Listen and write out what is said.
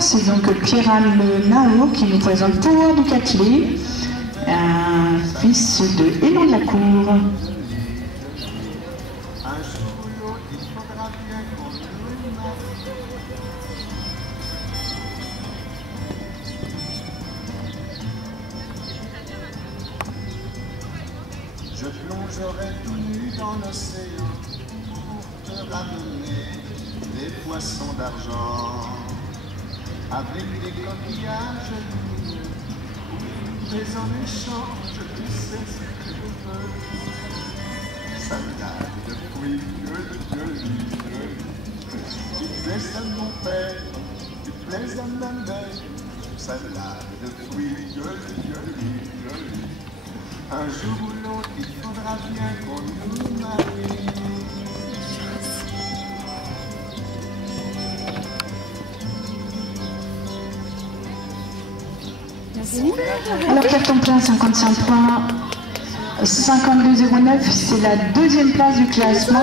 c'est donc Pierre-Anne Nao qui nous présente Tower du Catelet, un fils de Élan de la Cour. Je plongerai tout nu dans l'océan pour te ramener des poissons d'argent avec des coquillages lumineux. Mais en échange, tu sais ce que je veux. Salade de fruits, tu plais à mon père, tu plais à ma mère. Salade de fruits, un jour ou l'autre, il faudra bien qu'on nous marie. Alors carton plein 55 points, 52,09, c'est la deuxième place du classement.